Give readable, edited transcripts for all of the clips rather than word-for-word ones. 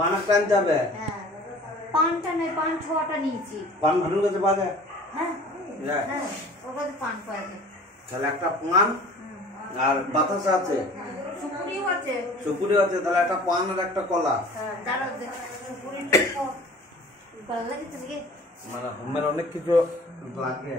পান একটা আনতে হবে। হ্যাঁ পানটা নেই, পান 6টা নিয়েছি। পান ভানুর কাছে পাওয়া যায়? হ্যাঁ হ্যাঁ ওর কাছে পান পাওয়া যায়। তাহলে একটা পান আর বাতাসা আছে, সুপুরিও আছে। সুপুরি আছে, তাহলে একটা পান আর একটা কলা। দাঁড়াও সুপুরিটা ভালো লাগে তো নাকি? মানে হোমের অনেক কিছু লাগে।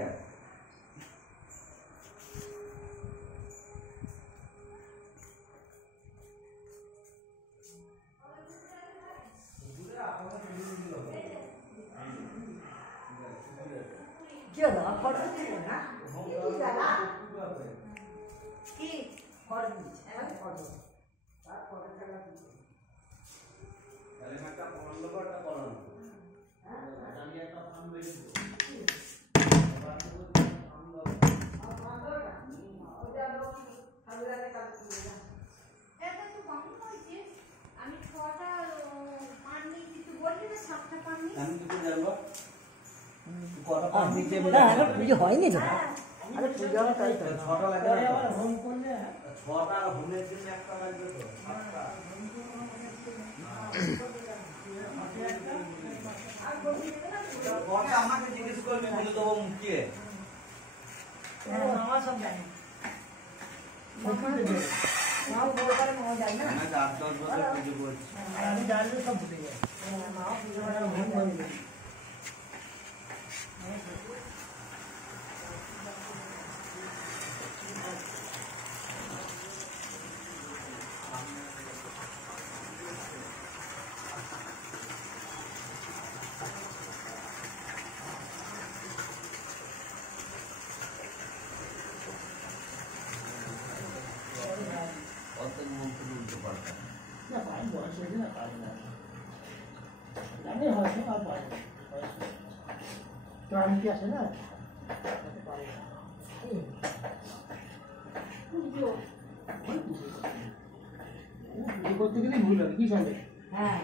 পুজো হয়নি তো? আরে পুজো হবে তাই তো, 6টা লাগে না তো? হোম করলে 6টা আর হোমের জন্য একটা লাগবে তো, 7টা। কথা আমাকে জিজ্ঞেস করবি, বলে দেবো মুখিয়ে। আমার সব জানি। আমি 8-10 বছর পুজো করছি। আমি জানলে সব ভুলে যাই। অর্ধেক মন্ত্র বলতে পারতাম না, পাই বয়স হয়েছে না, পাই না। জানি হয়তো আর পাই না। ক্লান্তি আসে না, পাই না। পুজো করতে গেলেই ভুল হবে, কি সঙ্গে? হ্যাঁ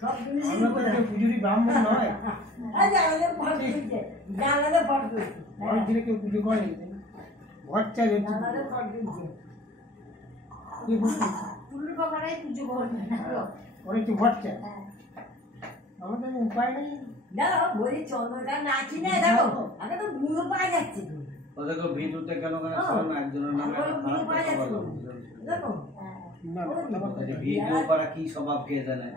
সব জিনিস পুজোরই ব্রাহ্মণ নয়। অনেক দিনে কেউ পুজো করে ঘর চাই অনেক ঘর চাই, আমাদের উপায় নেই। দেখো বলি চন্দ্রটা নাচি না, দেখো আগে তো বুড়ো পাওয়া যাচ্ছে। ওদেরকে ভিডিওতে কেন কেন না একজনের নামে দেখো ভিডিও করা কি স্বভাব কে জানে।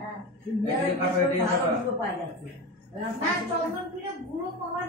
না চন্দন বুড়ো পাওয়া যায়।